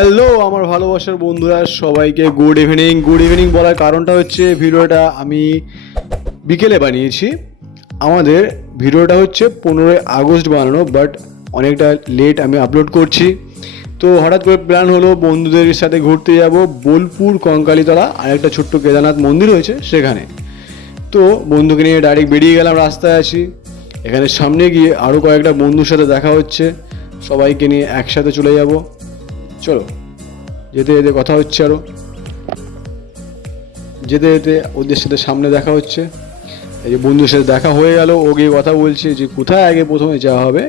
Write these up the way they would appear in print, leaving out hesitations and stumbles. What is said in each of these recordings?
Hello আমার ভালোবাসার বন্ধুরা, সবাইকে গুড ইভিনিং। গুড ইভিনিং বলার কারণটা হচ্ছে ভিডিওটা আমি বিকেলে বানিয়েছি। আমাদের ভিডিওটা হচ্ছে 15ই আগস্ট বানানো, বাট অনেকটা লেট আমি আপলোড করছি। তো হঠাৎ করে প্ল্যান হলো বন্ধুদের সাথে ঘুরতে যাব বোলপুর কঙ্কালীতলা, আর একটা ছোট্ট কেদারনাথ মন্দির হয়েছে সেখানে। তো বন্ধুকে নিয়ে ডাইরেক্ট বেরিয়ে গেলাম, রাস্তায় আছি। এখানে সামনে গিয়ে আরও কয়েকটা বন্ধুর সাথে দেখা হচ্ছে, সবাইকে নিয়ে একসাথে চলে যাব। চলো, যেতে যেতে কথা হচ্ছে, আরও যেতে যেতে ওদের সাথে সামনে দেখা হচ্ছে। এই যে বন্ধুর সাথে দেখা হয়ে গেল, ও গিয়ে কথা বলছে যে কোথায় আগে প্রথমে যাওয়া হবে,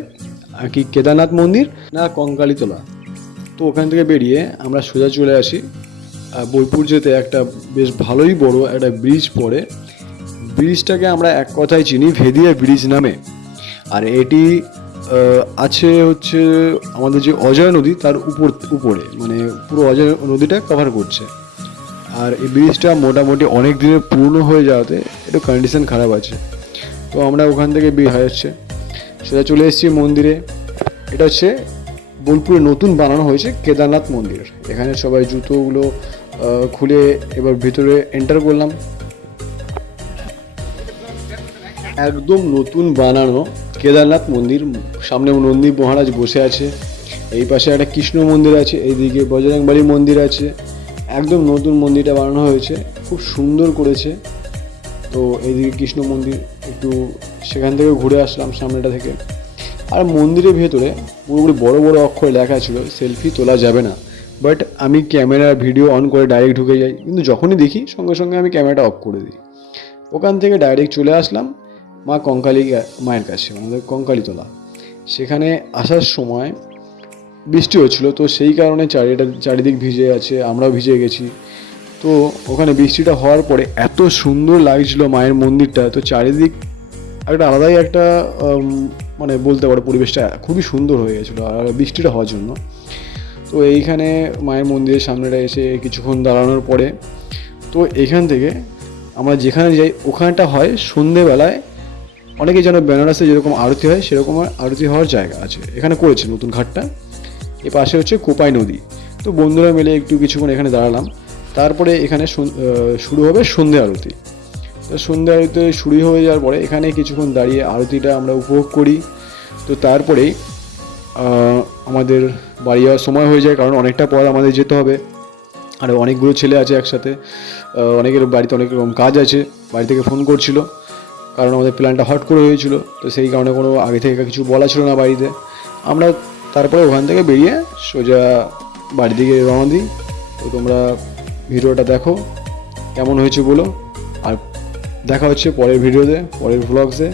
কি কেদারনাথ মন্দির না কঙ্কালীতলা। তো ওখান থেকে বেরিয়ে আমরা সোজা চলে আসি। বোলপুর যেতে একটা বেশ ভালোই বড় একটা ব্রিজ পড়ে। ব্রিজটাকে আমরা এক কথায় চিনি ভেদিয়া ব্রিজ নামে। আর এটি আছে হচ্ছে আমাদের যে অজয় নদী তার উপরে, মানে পুরো অজয় নদীটা কভার করছে। আর এই ব্রিজটা মোটামুটি অনেক দিনের পুরনো হয়ে যাওয়াতে একটু কন্ডিশন খারাপ আছে। তো আমরা ওখান থেকে বের হয়ে যাচ্ছে, সেটা চলে এসেছি মন্দিরে। এটা হচ্ছে বোলপুরে নতুন বানানো হয়েছে কেদারনাথ মন্দির। এখানে সবাই জুতোগুলো খুলে এবার ভিতরে এন্টার করলাম। একদম নতুন বানানো কেদারনাথ মন্দির। সামনে নন্দী মহারাজ বসে আছে, এই পাশে একটা কৃষ্ণ মন্দির আছে, এইদিকে বজরংবলী মন্দির আছে। একদম নতুন মন্দিরটা বানানো হয়েছে, খুব সুন্দর করেছে। তো এইদিকে কৃষ্ণ মন্দির, একটু সেখান থেকে ঘুরে আসলাম সামনেটা থেকে। আর মন্দিরের ভেতরে পুরোপুরি বড় বড় অক্ষরে লেখা ছিল সেলফি তোলা যাবে না, বাট আমি ক্যামেরা ভিডিও অন করে ডাইরেক্ট ঢুকে যাই, কিন্তু যখনই দেখি সঙ্গে সঙ্গে আমি ক্যামেরাটা অফ করে দিই। ওখান থেকে ডাইরেক্ট চলে আসলাম মা কঙ্কালী মায়ের কাছে, আমাদের কঙ্কালীতলা। সেখানে আসার সময় বৃষ্টি হচ্ছিল, তো সেই কারণে চারিদিক ভিজে আছে, আমরাও ভিজে গেছি। তো ওখানে বৃষ্টিটা হওয়ার পরে এত সুন্দর লাগছিল মায়ের মন্দিরটা, তো চারিদিক একটা আলাদাই একটা মানে বলতে পারো পরিবেশটা খুবই সুন্দর হয়ে গেছিলো আর বৃষ্টিটা হওয়ার জন্য। তো এইখানে মায়ের মন্দিরের সামনেটা এসে কিছুক্ষণ দাঁড়ানোর পরে, তো এখান থেকে আমরা যেখানে যাই ওখানটা হয় সন্ধেবেলায়। অনেকে যেন বেনারসে যেরকম আরতি হয় সেরকম আরতি হওয়ার জায়গা আছে, এখানে করেছে নতুন ঘাটটা। এ পাশে হচ্ছে কোপাই নদী। তো বন্ধুরা মিলে একটু কিছুক্ষণ এখানে দাঁড়ালাম। তারপরে এখানে শুরু হবে সন্ধে আরতি। তো সন্ধে আরতি শুরু হয়ে যাওয়ার পরে এখানে কিছুক্ষণ দাঁড়িয়ে আরতিটা আমরা উপভোগ করি। তো তারপরেই আমাদের বাড়ি যাওয়ার সময় হয়ে যায়, কারণ অনেকটা পর আমাদের যেতে হবে। আর অনেকগুলো ছেলে আছে একসাথে, অনেকের বাড়িতে অনেক রকম কাজ আছে। বাড়ি থেকে ফোন করছিল, কারণ আমাদের প্ল্যানটা হট করে হয়েছিল। তো সেই কারণে কোনো আগে থেকে কিছু বলা ছিল না বাড়িতে। আমরা তারপরে ওখান থেকে বেরিয়ে সোজা বাড়ির দিকে রওনা দিই। তো তোমরা ভিডিওটা দেখো কেমন হয়েছে বলো, আর দেখা হচ্ছে পরের ভিডিওতে, পরের ভ্লগসে।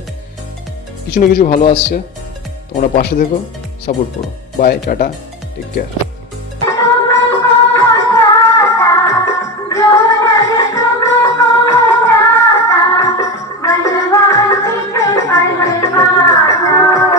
কিছু না কিছু ভালো আসছে, তোমরা পাশে থেকো, সাপোর্ট করো। Bye, tata, take care. I